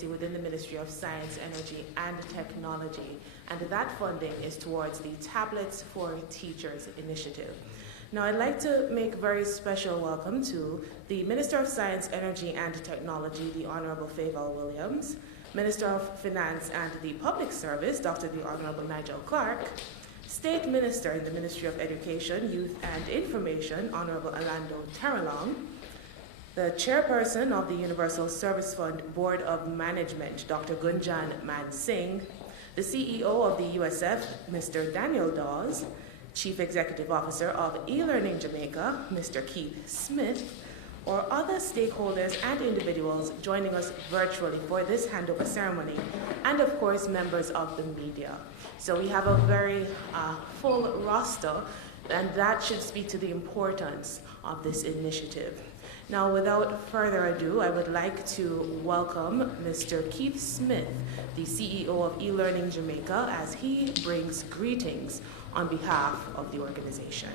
agency within the Ministry of Science, Energy and Technology, and that funding is towards the Tablets for Teachers initiative. Now, I'd like to make a very special welcome to the Minister of Science, Energy and Technology, the Honorable Favour Williams, Minister of Finance and the Public Service, Dr. the Honorable Nigel Clark, State Minister in the Ministry of Education, Youth and Information, Honorable Orlando Terrelong, the Chairperson of the Universal Service Fund Board of Management, Dr. Gunjan Man Singh, the CEO of the USF, Mr. Daniel Dawes, Chief Executive Officer of eLearning Jamaica, Mr. Keith Smith, or other stakeholders and individuals joining us virtually for this handover ceremony, and of course members of the media. So we have a very full roster, and that should speak to the importance of this initiative. Now, without further ado, I would like to welcome Mr. Keith Smith, the CEO of eLearning Jamaica, as he brings greetings on behalf of the organization.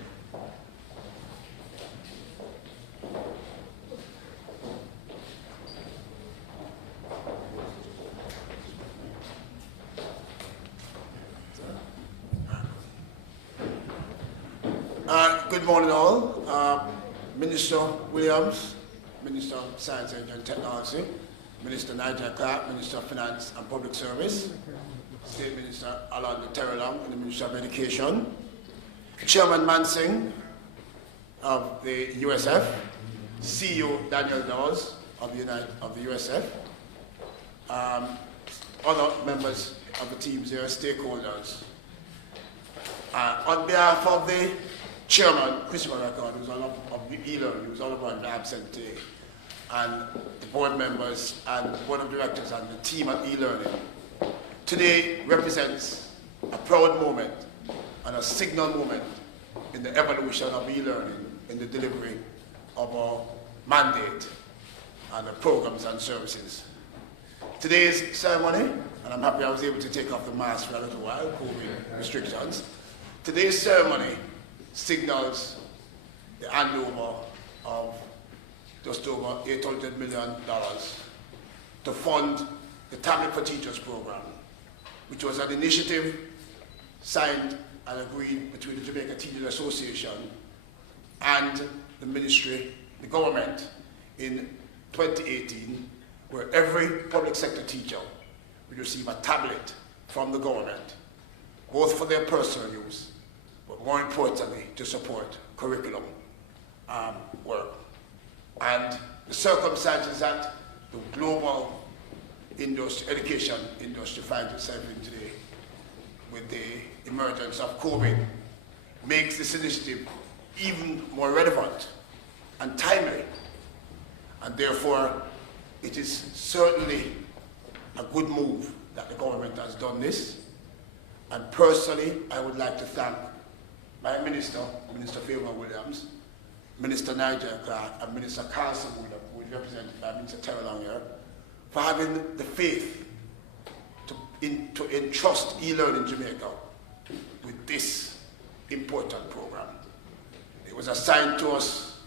Good morning all. Minister Williams, Minister of Science, Energy and Technology, Minister Nigel Clark, Minister of Finance and Public Service, State Minister Orlando Terrelong in the Ministry of Education, Chairman Mansing of the USF, CEO Daniel Dawes of the USF, other members of the teams here, stakeholders. On behalf of the Chairman, Christopher Record, who's all of the eLearning, who's all about the absentee, and the board members and the board of directors and the team at eLearning, today represents a proud moment and a signal moment in the evolution of eLearning in the delivery of our mandate and the programs and services. Today's ceremony, and I'm happy I was able to take off the mask for a little while, COVID restrictions. Today's ceremony signals the handover of just over $800 million to fund the Tablet for Teachers program, which was an initiative signed and agreed between the Jamaica Teachers Association and the ministry, the government, in 2018, where every public sector teacher would receive a tablet from the government, both for their personal use, but more importantly, to support curriculum work. And the circumstances that the global education industry finds itself in today, with the emergence of COVID, makes this initiative even more relevant and timely. And therefore, it is certainly a good move that the government has done this. And personally, I would like to thank my Minister Favour Williams, Minister Nigel Clark, and Minister Carlson, who is represented by Minister Terrelong here, for having the faith to entrust eLearning Jamaica with this important program. It was assigned to us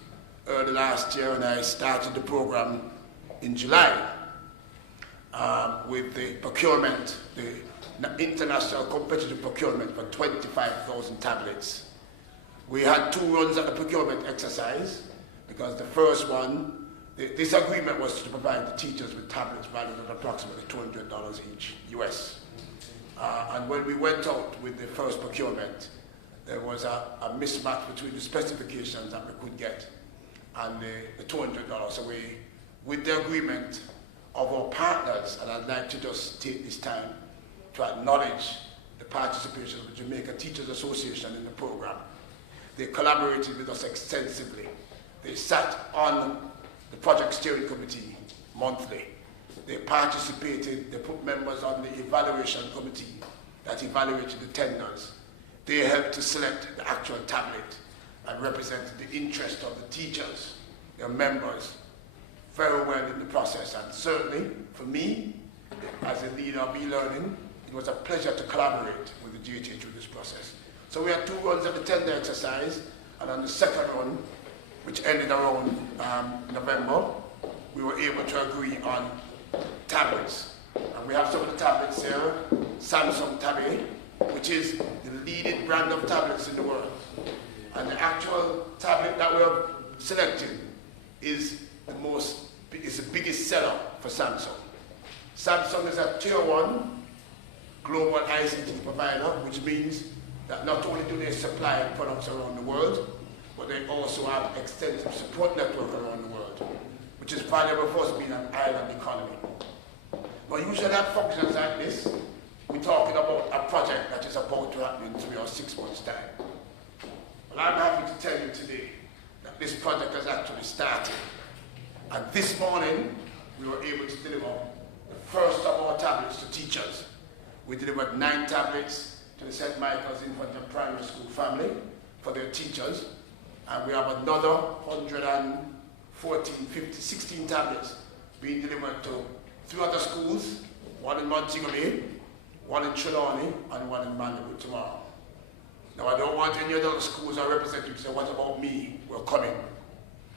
early last year, and I started the program in July with the procurement, the international competitive procurement for 25,000 tablets. We had 2 runs at the procurement exercise, because the first one, this agreement was to provide the teachers with tablets valued at approximately $200 each, US. And when we went out with the first procurement, there was a mismatch between the specifications that we could get and the $200. So with the agreement of our partners, and I'd like to just take this time to acknowledge the participation of the Jamaica Teachers Association in the program. They collaborated with us extensively. They sat on the project steering committee monthly. They participated, they put members on the evaluation committee that evaluated the tenders. They helped to select the actual tablet and represented the interest of the teachers, their members, very well in the process. And certainly, for me, as a leader of eLearning, it was a pleasure to collaborate with the GTH through this process. So we had 2 runs of the tender exercise, and on the second run, which ended around November, we were able to agree on tablets. And we have some of the tablets here, Samsung Tabby, which is the leading brand of tablets in the world. And the actual tablet that we have selected is the biggest seller for Samsung. Samsung is a tier 1 global ICT provider, which means that not only do they supply products around the world, but they also have extensive support network around the world, which is valuable for us being an island economy. But usually that functions like this. We're talking about a project that is about to happen in 3 or 6 months' time. Well, I'm happy to tell you today that this project has actually started. And this morning, we were able to deliver the first of our tablets to teachers. We delivered 9 tablets to the St. Michael's Infant and Primary School family for their teachers. And we have another 16 tablets being delivered to 3 other schools, one in Montgomery, one in Trelawney, and one in Mandeville tomorrow. Now, I don't want any other schools or representatives to say, what about me? We're coming.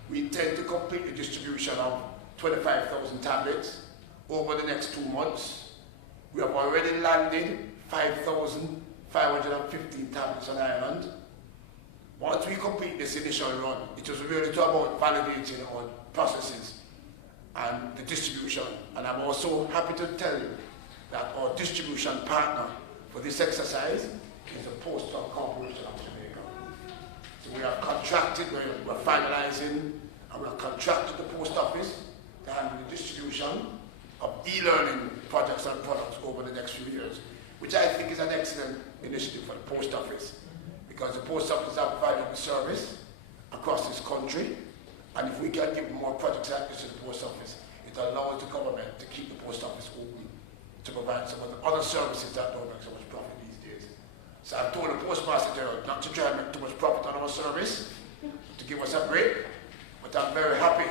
We intend to complete the distribution of 25,000 tablets over the next 2 months. We have already landed 5,515 tablets on Ireland. Once we complete this initial run, it was really about validating our processes and the distribution. And I'm also happy to tell you that our distribution partner for this exercise is the Postal Corporation of Jamaica. So we are contracted, we're finalizing, and we are contracted the post office to handle the distribution of e-learning projects and products over the next few years, which I think is an excellent initiative for the post office, because the post office have valuable service across this country, and if we can give more projects like this to the post office, it allows the government to keep the post office open to provide some of the other services that don't make so much profit these days. So I've told the Postmaster General not to try and make too much profit on our service, to give us a break, but I'm very happy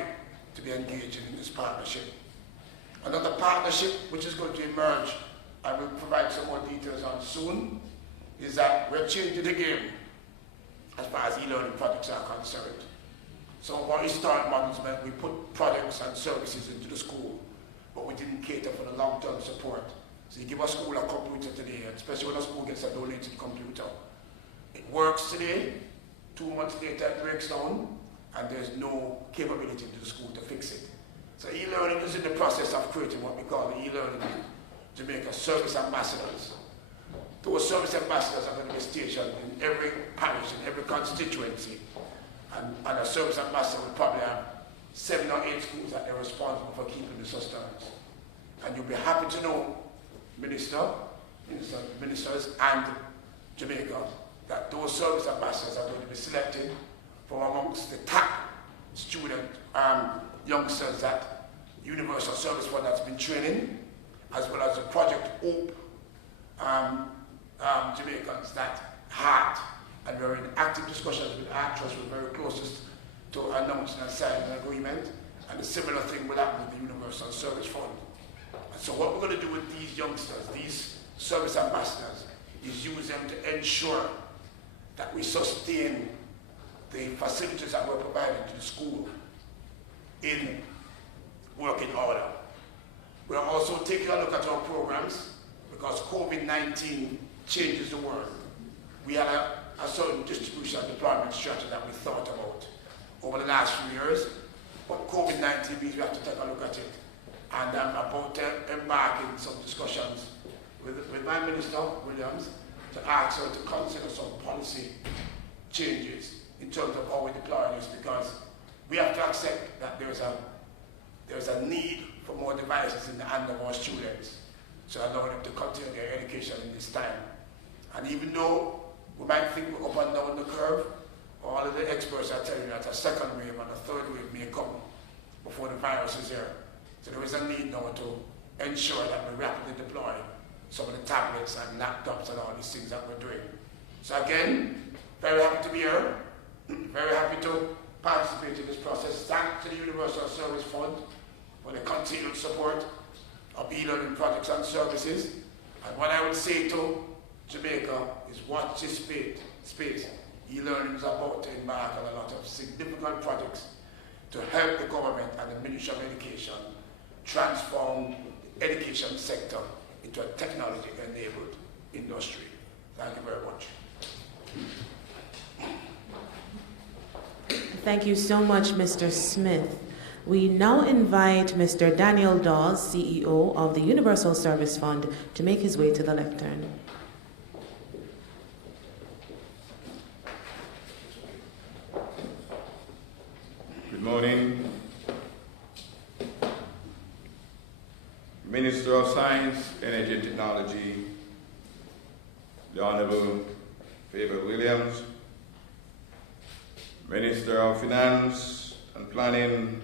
to be engaging in this partnership. Another partnership which is going to emerge, I will provide some more details on soon, is that we're changing the game as far as e-learning projects are concerned. Some of our historic models meant we put products and services into the school, but we didn't cater for the long-term support. So you give a school a computer today, especially when a school gets a donated computer. It works today, 2 months later it breaks down, and there's no capability to the school to fix it. So e-learning is in the process of creating what we call the e-learning Jamaica service ambassadors. Those service ambassadors are going to be stationed in every parish, in every constituency. And a service ambassador will probably have 7 or 8 schools that they're responsible for keeping the sustenance. And you'll be happy to know, ministers and Jamaica, that those service ambassadors are going to be selected from amongst the top student youngsters that Universal Service Fund has been training, as well as the Project Hope Jamaicans that heart, and we're in active discussions with actors. We're very closest to announcing and signing an agreement, and a similar thing will happen with the Universal Service Fund. And so what we're going to do with these youngsters, these service ambassadors, is use them to ensure that we sustain the facilities that we're providing to the school in working order. We're also taking a look at our programs, because COVID-19 changes the world. We had a certain distribution and deployment strategy that we thought about over the last few years, but COVID-19 means we have to take a look at it. And I'm about to embark in some discussions with my Minister, Williams, to ask her to consider some policy changes in terms of how we deploy this, because we have to accept that there's a need for more devices in the hand of our students, so allow them to continue their education in this time. And even though we might think we're up and down the curve, all of the experts are telling you that a second wave and a third wave may come before the virus is here. So there is a need now to ensure that we rapidly deploy some of the tablets and laptops and all these things that we're doing. So again, very happy to be here, very happy to participate in this process. Thanks to the Universal Service Fund for the continued support of e-learning projects and services. And what I would say to Jamaica is watch this space. E-learning is about to embark on a lot of significant projects to help the government and the Ministry of Education transform the education sector into a technology-enabled industry. Thank you very much. Thank you so much, Mr. Smith. We now invite Mr. Daniel Dawes, CEO of the Universal Service Fund, to make his way to the lectern. Good morning. Minister of Science, Energy and Technology, the Honorable Faber Williams, Minister of Finance and Planning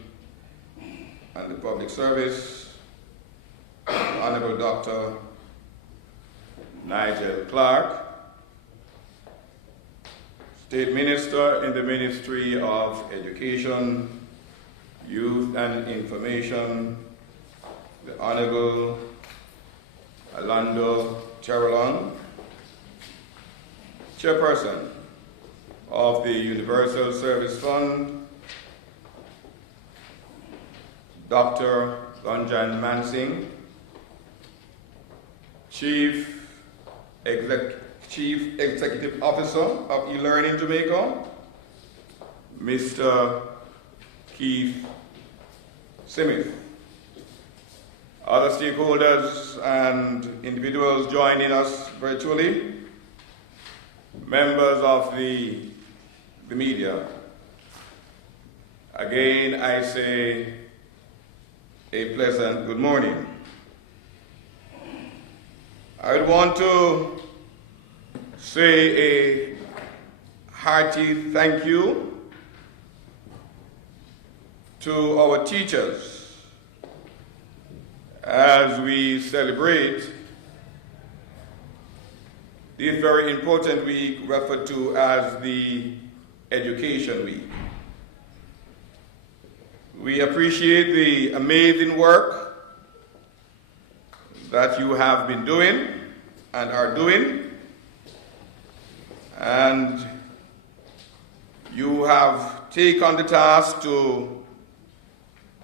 and the Public Service, Honorable Dr. Nigel Clark, State Minister in the Ministry of Education, Youth and Information, the Honorable Orlando Cherolon, Chairperson of the Universal Service Fund, Dr. Gunjan Mansingh, Chief Executive Officer of eLearning Jamaica, Mr. Keith Smith. Other stakeholders and individuals joining us virtually, members of the media. Again, I say a pleasant good morning. I would want to say a hearty thank you to our teachers as we celebrate this very important week referred to as the Education Week. We appreciate the amazing work that you have been doing and are doing, and you have taken the task to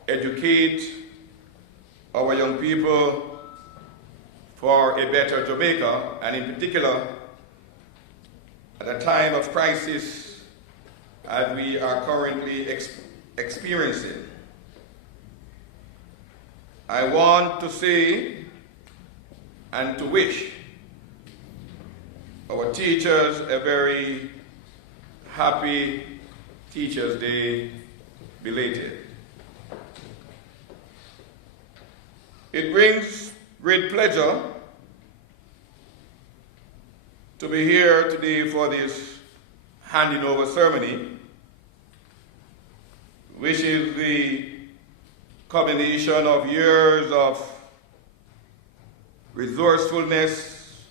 educate our young people for a better Jamaica, and in particular at a time of crisis as we are currently experiencing. I want to say and to wish our teachers a very happy Teachers' Day belated. It brings great pleasure to be here today for this handing over ceremony, which is the combination of years of resourcefulness,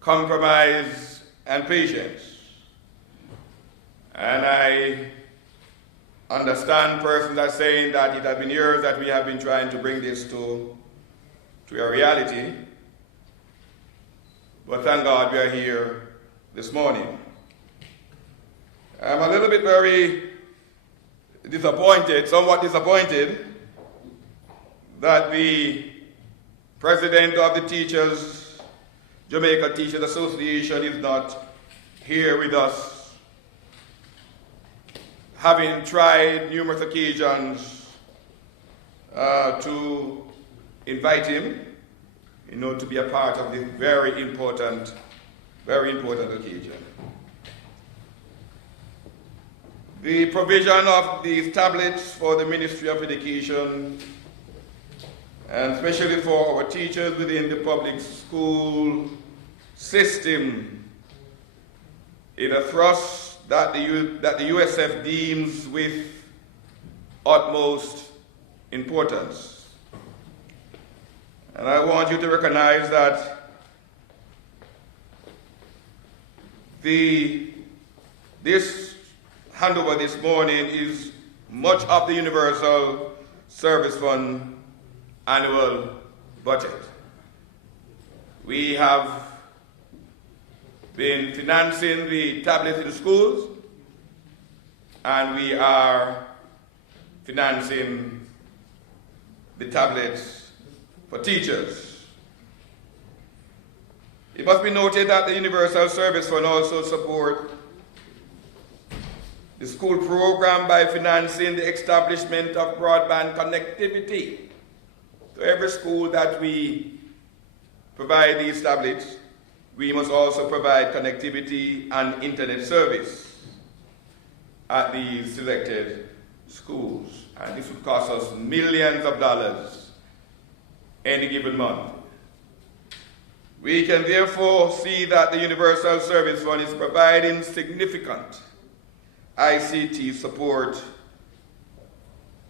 compromise, and patience. And I understand persons are saying that it has been years that we have been trying to bring this to a reality. But thank God we are here this morning. I'm a little bit very disappointed, somewhat disappointed, that the president of the Jamaica Teachers Association is not here with us, having tried numerous occasions to invite him, to be a part of this very important occasion. The provision of these tablets for the Ministry of Education, and especially for our teachers within the public school system, is a thrust that the USF deems with utmost importance. And I want you to recognize that this handover this morning is much of the Universal Service Fund annual budget. We have been financing the tablets in schools, and we are financing the tablets for teachers. It must be noted that the Universal Service Fund also supports the school program by financing the establishment of broadband connectivity. To every school that we provide these tablets, we must also provide connectivity and internet service at these selected schools. And this would cost us millions of dollars any given month. We can therefore see that the Universal Service Fund is providing significant ICT support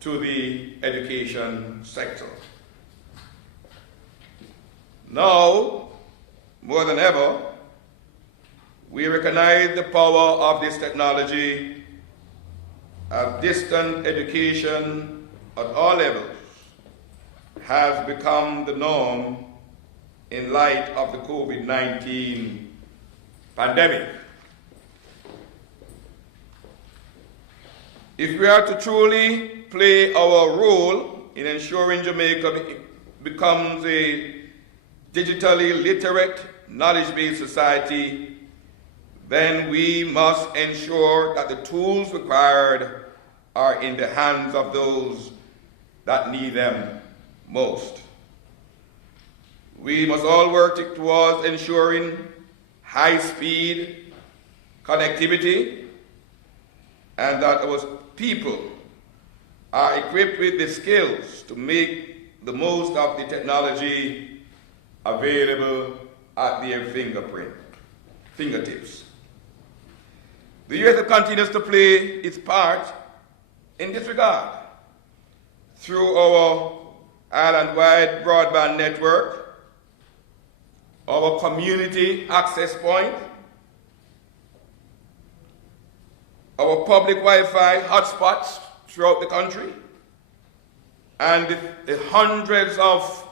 to the education sector. Now, more than ever, we recognize the power of this technology as distant education at all levels has become the norm in light of the COVID-19 pandemic. If we are to truly play our role in ensuring Jamaica becomes a digitally literate, knowledge-based society, then we must ensure that the tools required are in the hands of those that need them most. We must all work towards ensuring high-speed connectivity and that our people are equipped with the skills to make the most of the technology available at their fingertips. The USF continues to play its part in this regard through our island-wide broadband network, our community access point, our public Wi-Fi hotspots throughout the country, and the hundreds of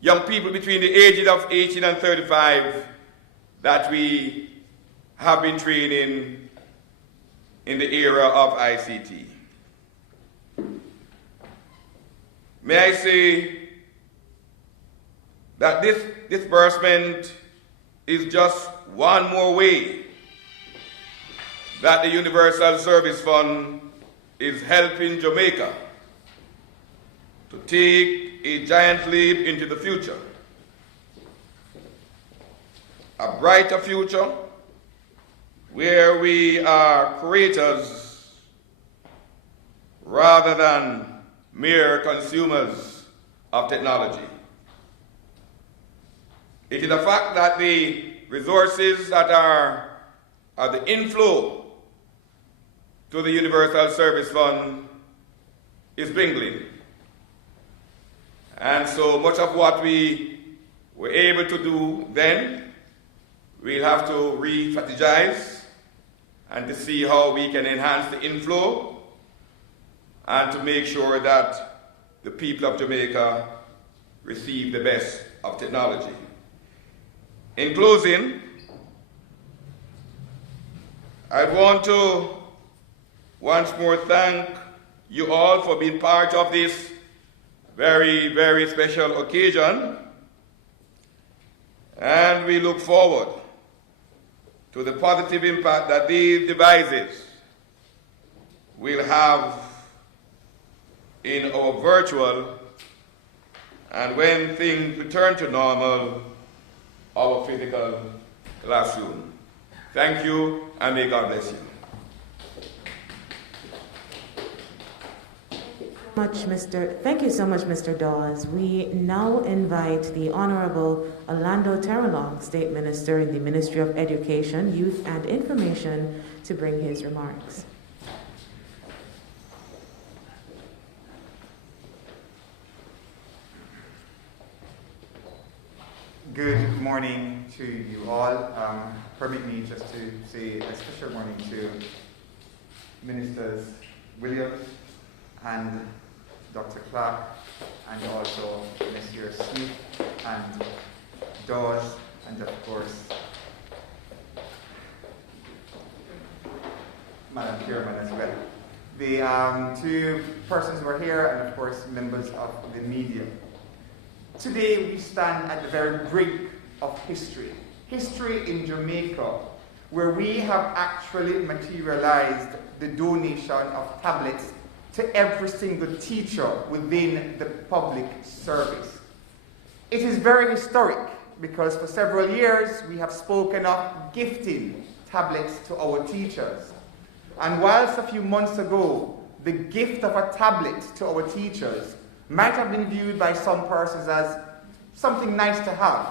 young people between the ages of 18 and 35 that we have been training in the era of ICT. May I say that this disbursement is just one more way that the Universal Service Fund is helping Jamaica to take a giant leap into the future. A brighter future where we are creators rather than mere consumers of technology. It is a fact that the resources that are the inflow to the Universal Service Fund is dwindling. And so much of what we were able to do then, we'll have to re-strategize and to see how we can enhance the inflow and to make sure that the people of Jamaica receive the best of technology. In closing, I want to once more thank you all for being part of this very, very special occasion, and we look forward to the positive impact that these devices will have in our virtual, and when things return to normal, our physical classroom. Thank you, and may God bless you. Thank you so much, Mr. Dawes. We now invite the Honorable Orlando Terrelong, State Minister in the Ministry of Education, Youth and Information, to bring his remarks. Good morning to you all. Permit me just to say a special morning to Ministers Williams and Dr. Clark, and also Mr. Smith and Dawes, and of course Madam Chairman as well. To persons who are here, and of course members of the media. Today we stand at the very brink of history. History in Jamaica, where we have actually materialized the donation of tablets to every single teacher within the public service. It is very historic because for several years we have spoken of gifting tablets to our teachers. And whilst a few months ago the gift of a tablet to our teachers might have been viewed by some persons as something nice to have,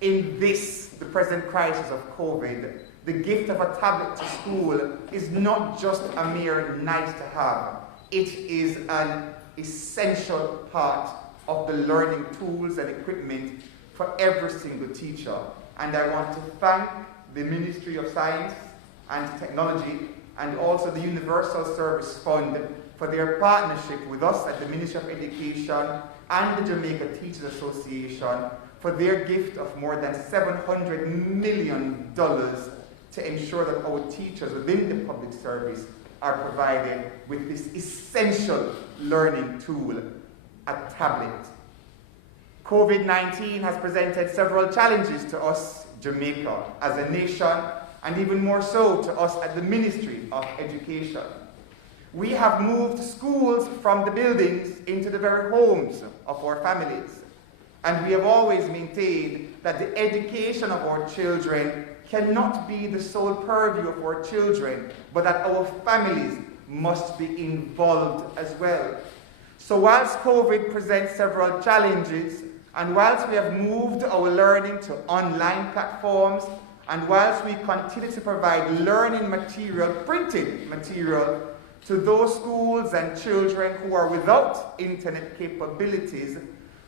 in the present crisis of COVID, the gift of a tablet to school is not just a mere nice to have. It is an essential part of the learning tools and equipment for every single teacher. And I want to thank the Ministry of Science and Technology and also the Universal Service Fund for their partnership with us at the Ministry of Education and the Jamaica Teachers Association for their gift of more than $700 million to ensure that our teachers within the public service are provided with this essential learning tool, a tablet. COVID-19 has presented several challenges to us, Jamaica, as a nation, and even more so to us at the Ministry of Education. We have moved schools from the buildings into the very homes of our families. And we have always maintained that the education of our children cannot be the sole purview of our children, but that our families must be involved as well. So whilst COVID presents several challenges, and whilst we have moved our learning to online platforms, and whilst we continue to provide learning material, printed material, to those schools and children who are without internet capabilities,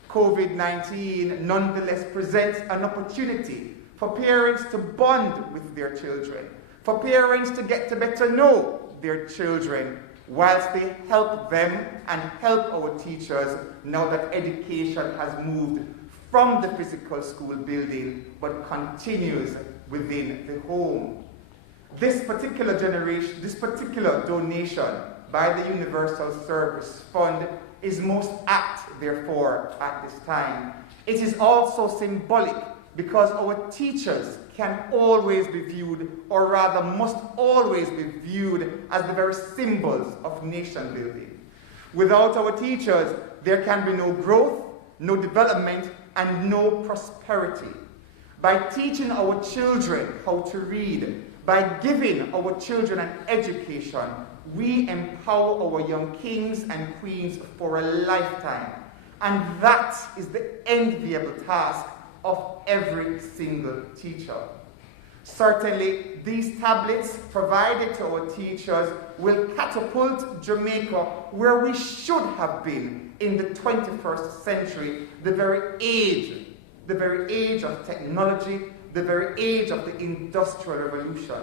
COVID-19 nonetheless presents an opportunity for parents to bond with their children, for parents to get to better know their children, whilst they help them and help our teachers now that education has moved from the physical school building but continues within the home. This particular donation by the Universal Service Fund is most apt, therefore, at this time. It is also symbolic because our teachers can always be viewed, or rather must always be viewed, as the very symbols of nation building. Without our teachers, there can be no growth, no development, and no prosperity. By teaching our children how to read, by giving our children an education, we empower our young kings and queens for a lifetime. And that is the enviable task of every single teacher. Certainly, these tablets provided to our teachers will catapult Jamaica where we should have been in the 21st century, the very age of technology, the very age of the Industrial Revolution.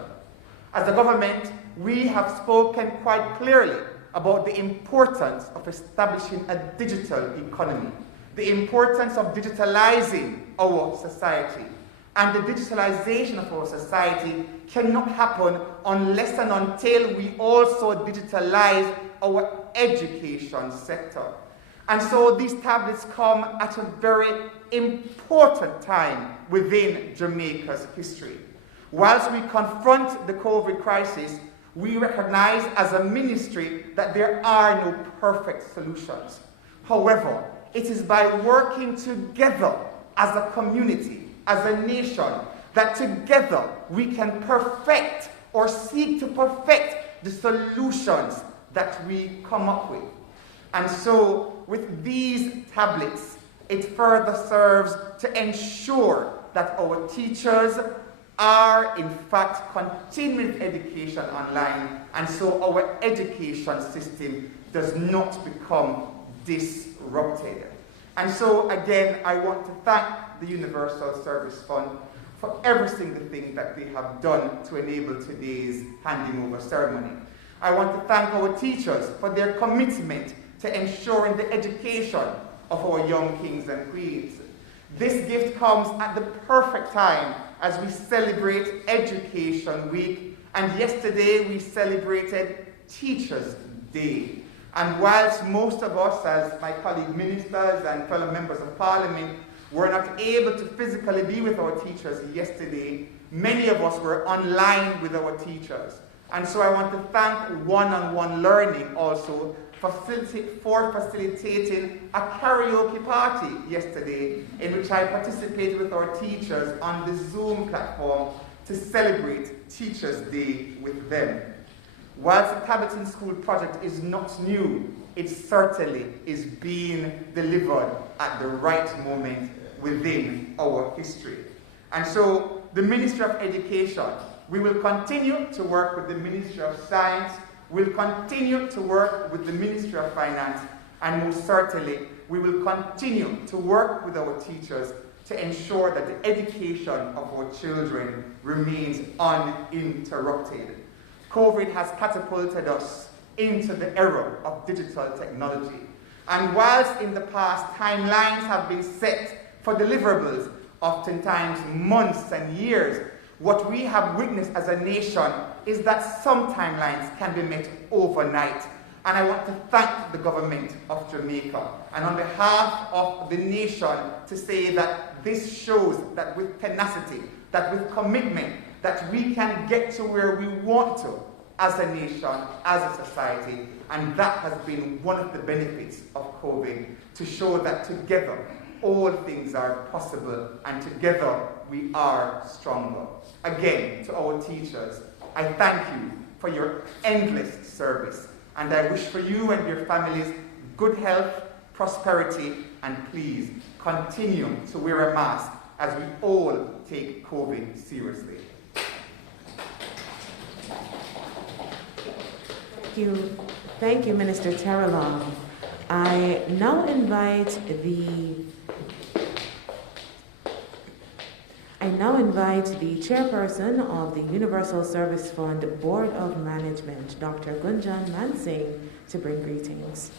As a government, we have spoken quite clearly about the importance of establishing a digital economy, the importance of digitalizing our society. And the digitalization of our society cannot happen unless and until we also digitalize our education sector. And so these tablets come at a very important time within Jamaica's history. Whilst we confront the COVID crisis, we recognize as a ministry that there are no perfect solutions. However, it is by working together as a community, as a nation, that together we can perfect or seek to perfect the solutions that we come up with. And so, with these tablets, it further serves to ensure that our teachers are, in fact, continuing education online, and so our education system does not become disrupted. And so, again, I want to thank the Universal Service Fund for every single thing that they have done to enable today's handing over ceremony. I want to thank our teachers for their commitment to ensuring the education of our young kings and queens. This gift comes at the perfect time as we celebrate Education Week, and yesterday we celebrated Teachers' Day. And whilst most of us, as my colleague ministers and fellow members of parliament, were not able to physically be with our teachers yesterday, many of us were online with our teachers. And so I want to thank one-on-one learning also for facilitating a karaoke party yesterday in which I participated with our teachers on the Zoom platform to celebrate Teachers' Day with them. Whilst the Tableton School project is not new, it certainly is being delivered at the right moment within our history. And so the Ministry of Education, we will continue to work with the Ministry of Science, we'll continue to work with the Ministry of Finance, and most certainly we will continue to work with our teachers to ensure that the education of our children remains uninterrupted. COVID has catapulted us into the era of digital technology. And whilst in the past timelines have been set for deliverables, oftentimes months and years, what we have witnessed as a nation is that some timelines can be met overnight. And I want to thank the government of Jamaica and on behalf of the nation to say that this shows that with tenacity, that with commitment, that we can get to where we want to as a nation, as a society. And that has been one of the benefits of COVID, to show that together all things are possible and together we are stronger. Again, to our teachers, I thank you for your endless service. And I wish for you and your families good health, prosperity, and please continue to wear a mask as we all take COVID seriously. Thank you, Minister Terrelong. I now invite the chairperson of the Universal Service Fund Board of Management, Dr. Gunjan Mansingh, to bring greetings.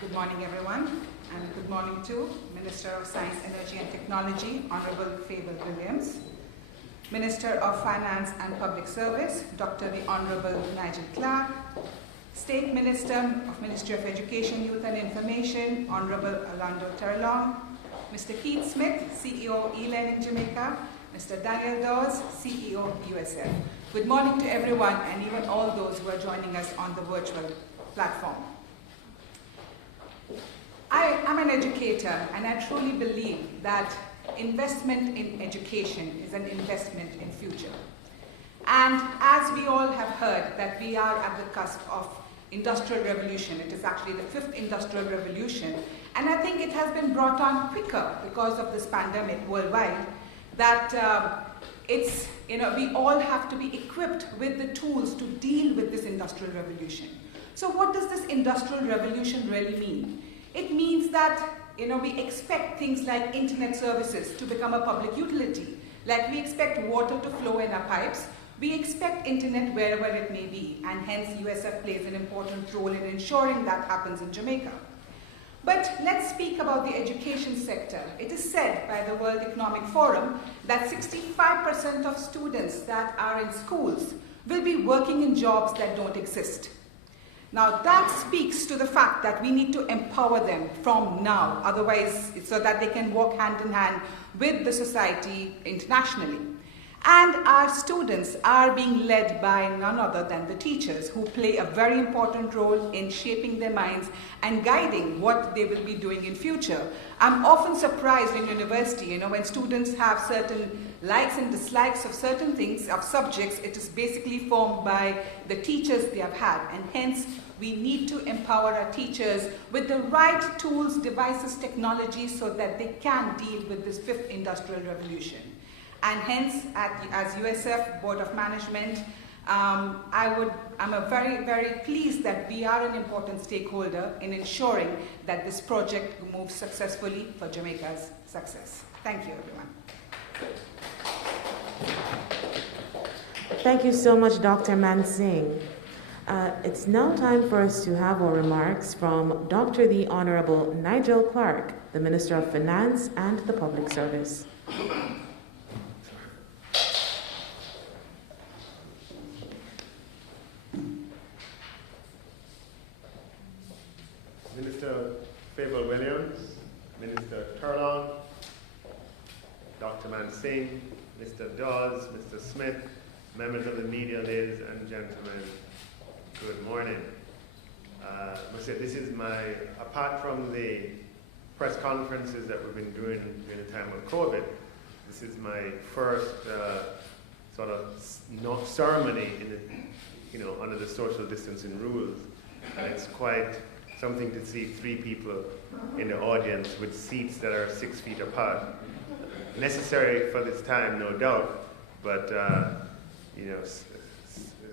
Good morning, everyone, and good morning to Minister of Science, Energy and Technology, Honorable Faber Williams, Minister of Finance and Public Service, Dr. the Honorable Nigel Clark, State Minister of Ministry of Education, Youth and Information, Honorable Orlando Terrelong, Mr. Keith Smith, CEO eLearning Jamaica, Mr. Daniel Dawes, CEO USF. Good morning to everyone and even all those who are joining us on the virtual platform. I am an educator and I truly believe that investment in education is an investment in future. And as we all have heard that we are at the cusp of industrial revolution, it is actually the 5th industrial revolution, and I think it has been brought on quicker because of this pandemic worldwide, that we all have to be equipped with the tools to deal with this industrial revolution. So what does this industrial revolution really mean? It means that we expect things like internet services to become a public utility. Like we expect water to flow in our pipes, we expect internet wherever it may be, and hence USF plays an important role in ensuring that happens in Jamaica. But let's speak about the education sector. It is said by the World Economic Forum that 65% of students that are in schools will be working in jobs that don't exist. Now that speaks to the fact that we need to empower them from now, otherwise, so that they can walk hand in hand with the society internationally. And our students are being led by none other than the teachers, who play a very important role in shaping their minds and guiding what they will be doing in future. I'm often surprised in university, when students have certain likes and dislikes of certain things, of subjects, it is basically formed by the teachers they have had. And hence, we need to empower our teachers with the right tools, devices, technologies, so that they can deal with this 5th industrial revolution. And hence, as USF Board of Management, I'm very, very pleased that we are an important stakeholder in ensuring that this project moves successfully for Jamaica's success. Thank you, everyone. Thank you so much, Dr. Mansingh. It's now time for us to have our remarks from Dr. the Honorable Nigel Clark, the Minister of Finance and the Public Service. Minister Fable Williams, Minister Turlong, Dr. Mansingh, Mr. Dawes, Mr. Smith, members of the media, ladies and gentlemen, good morning. I must say, this is apart from the press conferences that we've been doing during the time of COVID, this is my first sort of ceremony under the social distancing rules. And it's quite something to see 3 people in the audience with seats that are 6 feet apart. Necessary for this time, no doubt, but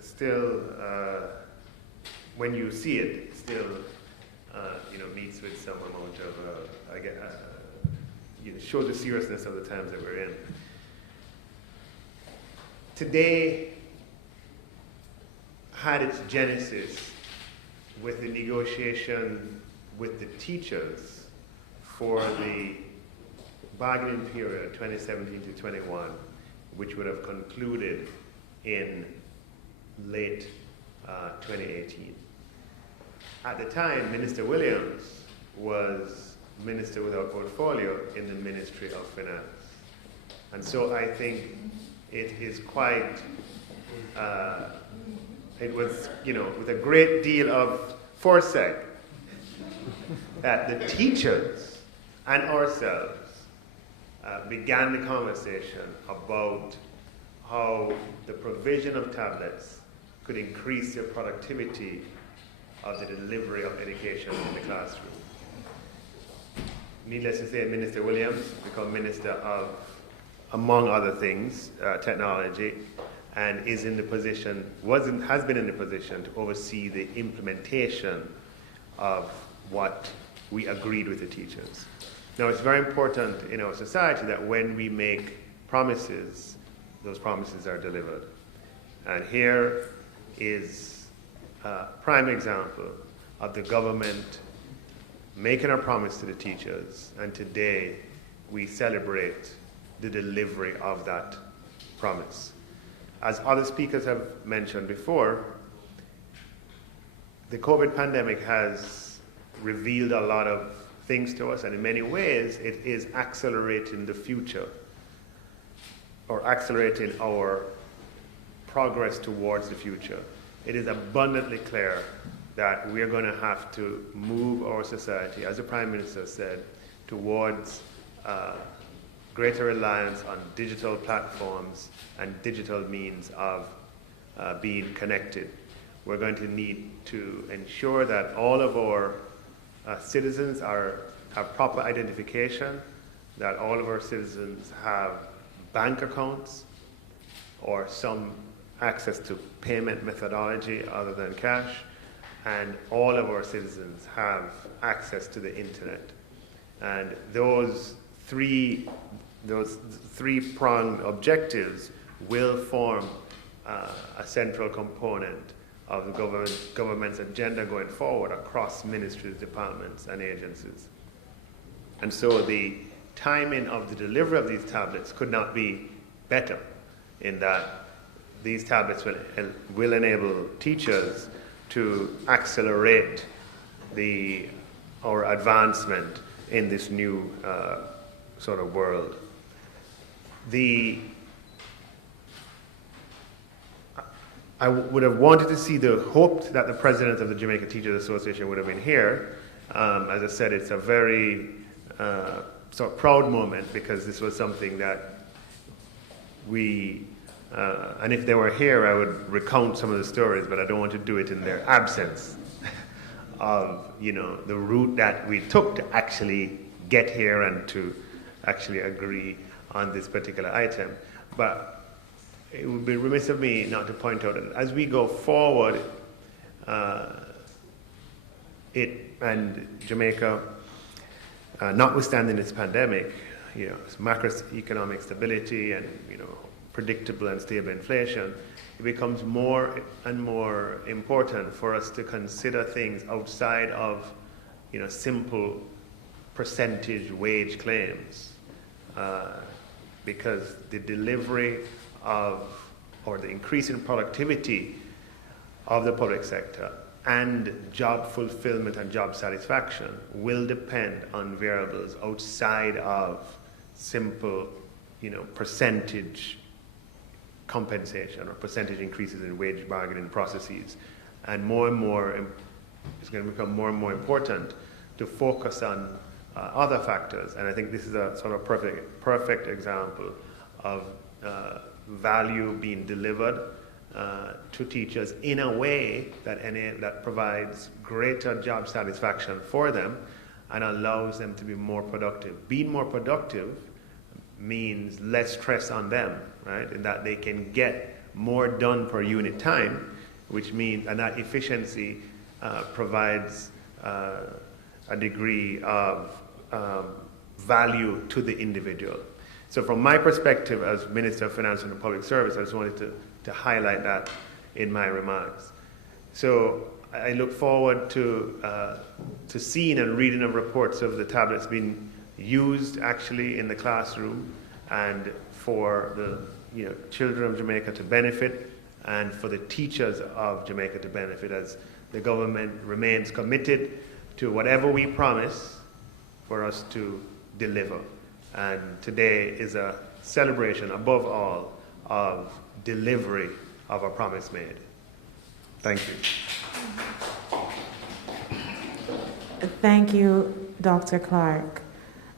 still, when you see it, still meets with some amount of shows the seriousness of the times that we're in. Today had its genesis with the negotiation with the teachers for the bargaining period 2017 to 21, which would have concluded in late 2018. At the time, Minister Williams was Minister with a portfolio in the Ministry of Finance. And so I think it is quite, it was, with a great deal of foresight that the teachers and ourselves began the conversation about how the provision of tablets could increase the productivity of the delivery of education in the classroom. Needless to say, Minister Williams became Minister of, among other things, technology, and is in the position, has been in the position to oversee the implementation of what we agreed with the teachers. Now, it's very important in our society that when we make promises, those promises are delivered. And here is a prime example of the government making a promise to the teachers, and today we celebrate the delivery of that promise. As other speakers have mentioned before, the COVID pandemic has revealed a lot of things to us, and in many ways it is accelerating the future, or accelerating our progress towards the future. It is abundantly clear that we are going to have to move our society, as the Prime Minister said, towards greater reliance on digital platforms and digital means of being connected. We're going to need to ensure that all of our citizens have proper identification, that all of our citizens have bank accounts or some access to payment methodology other than cash, and all of our citizens have access to the internet. And those three-pronged objectives will form a central component of the government's agenda going forward across ministries, departments, and agencies. And so the timing of the delivery of these tablets could not be better, in that these tablets will enable teachers to accelerate our advancement in this new sort of world. I would have wanted to see hoped that the president of the Jamaica Teachers Association would have been here. As I said, it's a very sort of proud moment, because this was something that and if they were here, I would recount some of the stories, but I don't want to do it in their absence of, the route that we took to actually get here and to actually agree on this particular item. But it would be remiss of me not to point out that as we go forward, Jamaica, notwithstanding its pandemic, macroeconomic stability and, predictable and stable inflation, it becomes more and more important for us to consider things outside of, simple percentage wage claims, because the delivery of, or the increase in productivity of the public sector and job fulfillment and job satisfaction will depend on variables outside of simple, percentage compensation or percentage increases in wage bargaining processes. And more, it's going to become more and more important to focus on other factors. And I think this is a sort of perfect example of value being delivered to teachers in a way that provides greater job satisfaction for them and allows them to be more productive. Being more productive means less stress on them, right? In that they can get more done per unit time, which means, and that efficiency provides a degree of value to the individual. So from my perspective as Minister of Finance and Public Service, I just wanted to highlight that in my remarks. So I look forward to seeing and reading of reports of the tablets being used actually in the classroom and for the children of Jamaica to benefit and for the teachers of Jamaica to benefit, as the government remains committed to whatever we promise for us to deliver. And today is a celebration, above all, of delivery of a promise made. Thank you. Thank you, Dr. Clark.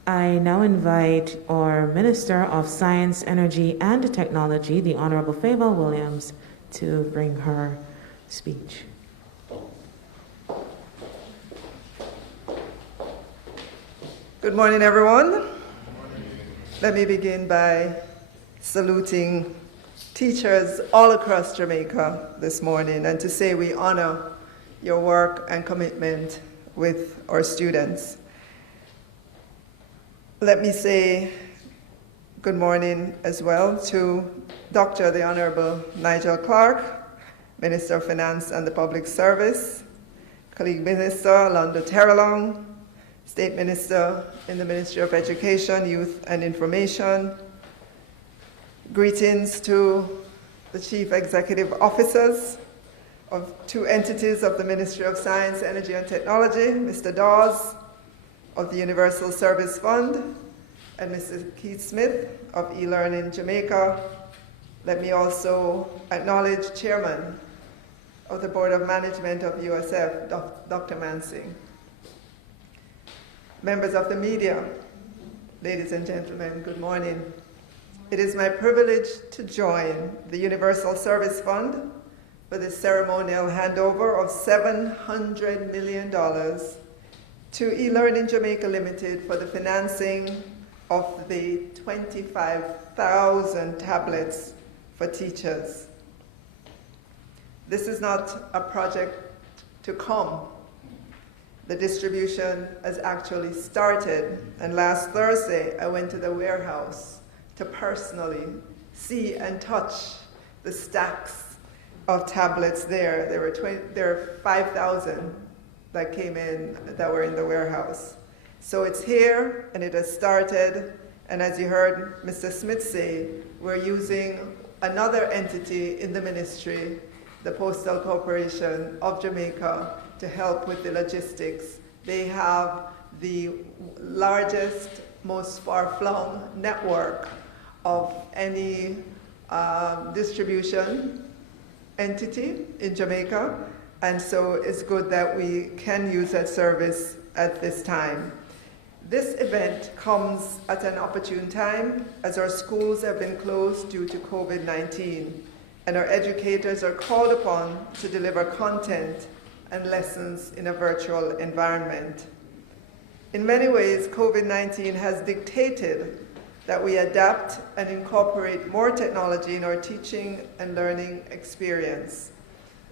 I now invite our Minister of Science, Energy and Technology, the Honorable Favour Williams, to bring her speech. Good morning, everyone. Let me begin by saluting teachers all across Jamaica this morning and to say we honor your work and commitment with our students. Let me say good morning as well to Dr. the Honorable Nigel Clark, Minister of Finance and the Public Service, colleague Minister Alonda Terrelong, State Minister in the Ministry of Education, Youth and Information. Greetings to the Chief Executive Officers of two entities of the Ministry of Science, Energy and Technology, Mr. Dawes of the Universal Service Fund, and Mr. Keith Smith of eLearning Jamaica. Let me also acknowledge Chairman of the Board of Management of USF, Dr. Mansing. Members of the media, ladies and gentlemen, good morning. It is my privilege to join the Universal Service Fund for the ceremonial handover of $700 million to eLearning Jamaica Limited for the financing of the 25,000 tablets for teachers. This is not a project to come. The distribution has actually started, and last Thursday I went to the warehouse to personally see and touch the stacks of tablets there. There are 5,000 that came in that were in the warehouse. So it's here and it has started, and as you heard Mr. Smith say, we're using another entity in the ministry, the Postal Corporation of Jamaica, to help with the logistics. They have the largest, most far-flung network of any distribution entity in Jamaica, and so it's good that we can use that service at this time. This event comes at an opportune time as our schools have been closed due to COVID-19, and our educators are called upon to deliver content and lessons in a virtual environment. In many ways, COVID-19 has dictated that we adapt and incorporate more technology in our teaching and learning experience.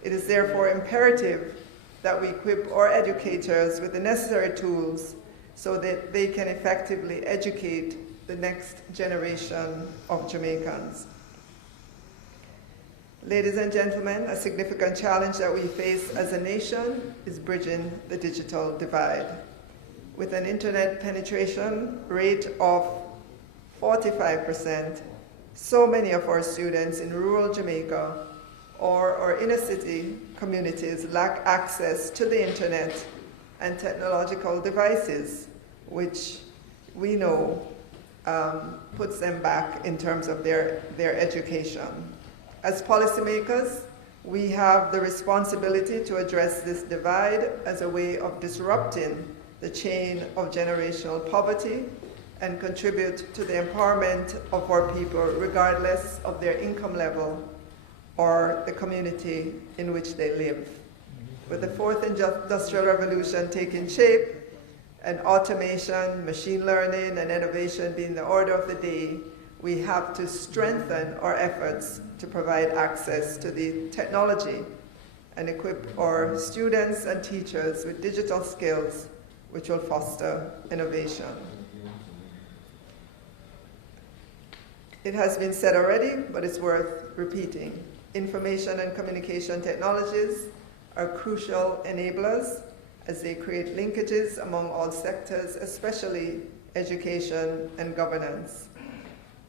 It is therefore imperative that we equip our educators with the necessary tools so that they can effectively educate the next generation of Jamaicans. Ladies and gentlemen, a significant challenge that we face as a nation is bridging the digital divide. With an internet penetration rate of 45%, so many of our students in rural Jamaica or our inner city communities lack access to the internet and technological devices, which we know puts them back in terms of their education. As policymakers, we have the responsibility to address this divide as a way of disrupting the chain of generational poverty and contribute to the empowerment of our people regardless of their income level or the community in which they live. With the fourth industrial revolution taking shape and automation, machine learning, and innovation being the order of the day, we have to strengthen our efforts to provide access to the technology and equip our students and teachers with digital skills which will foster innovation. It has been said already, but it's worth repeating. Information and communication technologies are crucial enablers as they create linkages among all sectors, especially education and governance.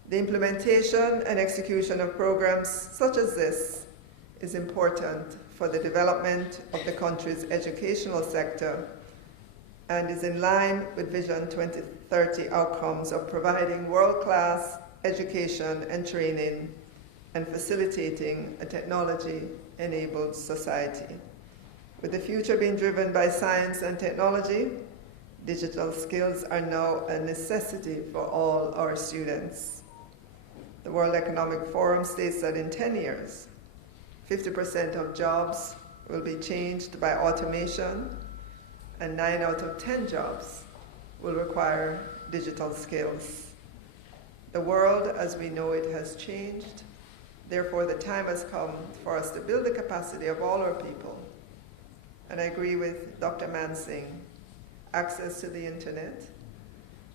The implementation and execution of programs such as this is important for the development of the country's educational sector and is in line with Vision 2030 outcomes of providing world-class education and training and facilitating a technology-enabled society. With the future being driven by science and technology, digital skills are now a necessity for all our students. The World Economic Forum states that in 10 years, 50% of jobs will be changed by automation, and 9 out of 10 jobs will require digital skills. The world as we know it has changed. Therefore, the time has come for us to build the capacity of all our people. And I agree with Dr. Mansing, access to the internet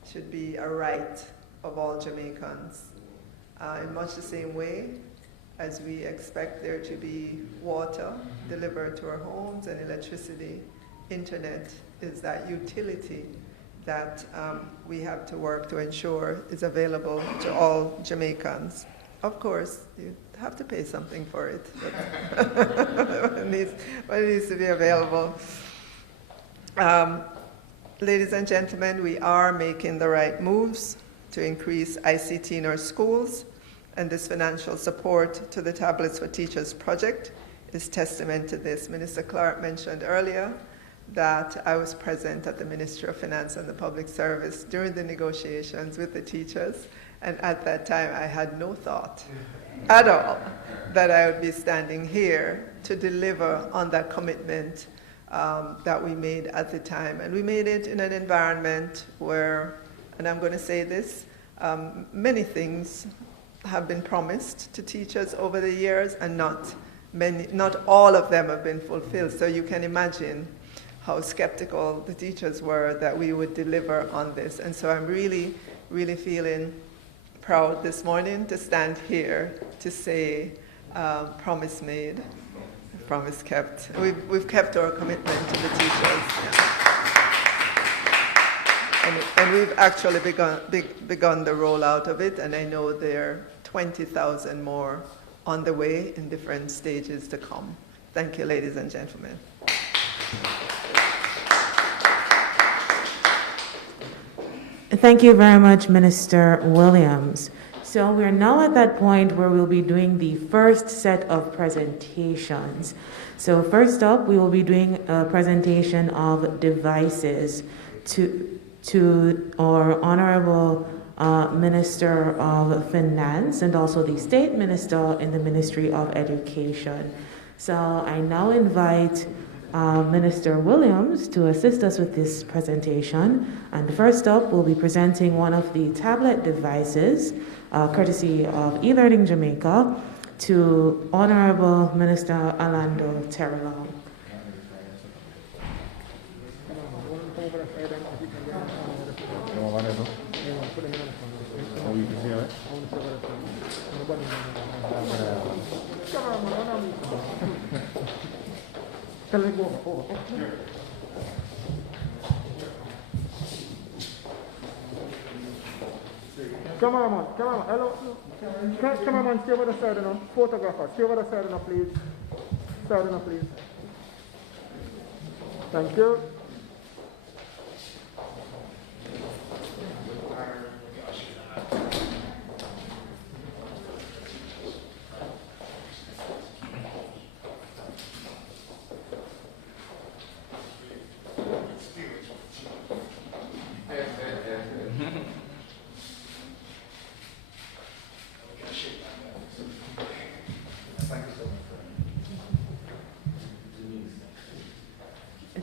should be a right of all Jamaicans. In much the same way as we expect there to be water delivered to our homes and electricity, internet is that utility that we have to work to ensure is available to all Jamaicans. Of course, you have to pay something for it, but it needs to be available. Ladies and gentlemen, we are making the right moves to increase ICT in our schools, and this financial support to the Tablets for Teachers project is testament to this. Minister Clark mentioned earlier that I was present at the Ministry of Finance and the Public Service during the negotiations with the teachers, and at that time I had no thought at all that I would be standing here to deliver on that commitment that we made at the time. And we made it in an environment where, and I'm going to say this, many things have been promised to teachers over the years, and not all of them have been fulfilled. So you can imagine how skeptical the teachers were that we would deliver on this. And so I'm really, really feeling proud this morning to stand here to say, promise made, promise kept. We've kept our commitment to the teachers. And we've actually begun the rollout of it, and I know there are 20,000 more on the way in different stages to come. Thank you, ladies and gentlemen. Thank you very much, Minister Williams. So we're now at that point where we'll be doing the first set of presentations. So first up, we will be doing a presentation of devices to our Honorable Minister of Finance and also the State Minister in the Ministry of Education. So I now invite Minister Williams to assist us with this presentation. And first up, we'll be presenting one of the tablet devices, courtesy of eLearning Jamaica, to Honorable Minister Orlando Terrelong. Cameraman, hello. Cameraman, stay over the side enough. Photographer, stay over the side enough, please. Side enough, please. Thank you.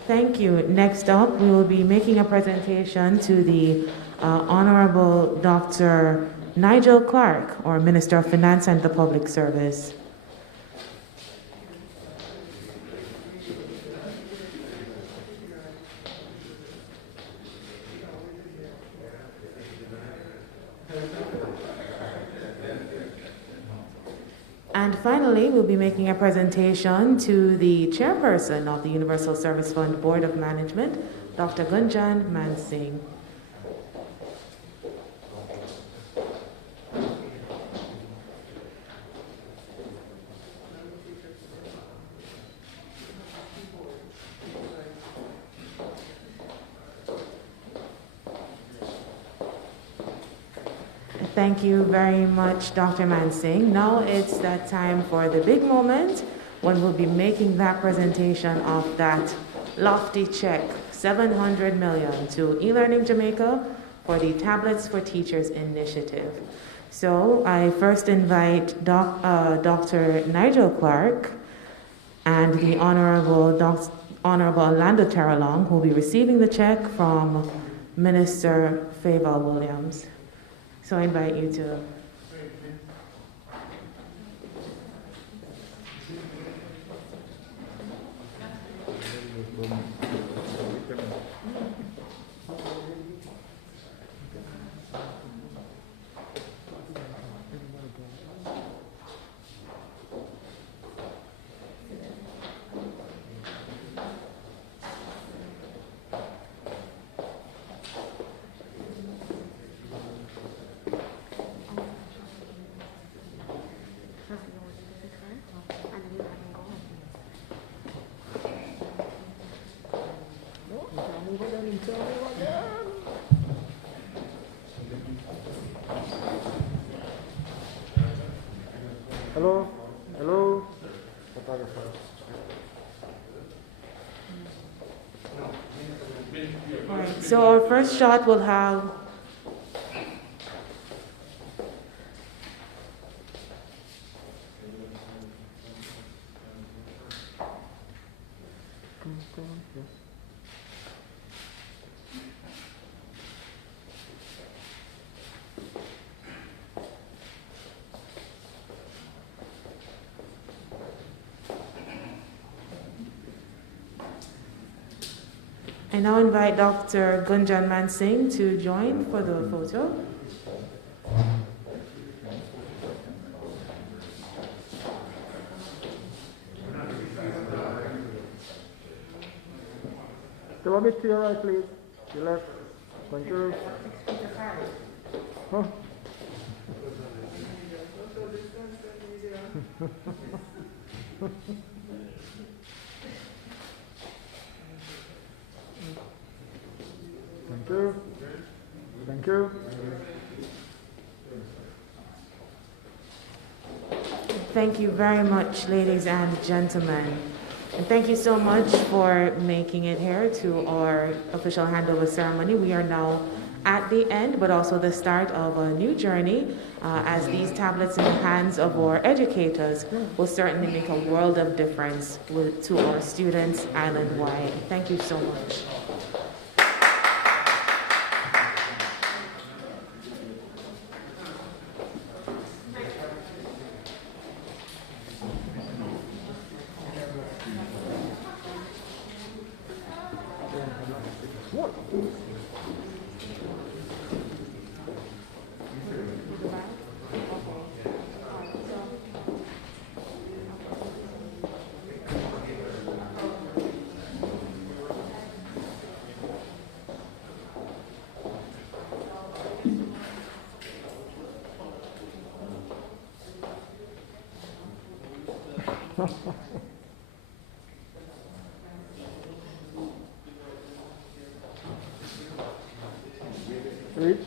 Thank you. Next up, we will be making a presentation to the Honorable Dr. Nigel Clark, or Minister of Finance and the Public Service. And finally, we'll be making a presentation to the chairperson of the Universal Service Fund Board of Management, Dr. Gunjan Mansingh. Thank you very much, Dr. Mansingh. Now it's that time for the big moment when we'll be making that presentation of that lofty check, $700 million to eLearning Jamaica for the Tablets for Teachers initiative. So I first invite Dr. Nigel Clark and the Honorable Orlando Terralong, who will be receiving the check from Minister Favour Williams. So I invite you to. Hello? Hello? Photographer. All right, so our first shot will have I now invite Dr. Gunjan Mansingh to join for the photo. Come a bit to your right, please. Your left. Thank you. Huh? Thank you. Thank you. Thank you very much, ladies and gentlemen. And thank you so much for making it here to our official handover ceremony. We are now at the end, but also the start of a new journey, as these tablets in the hands of our educators will certainly make a world of difference to our students island-wide. Thank you so much. Reach.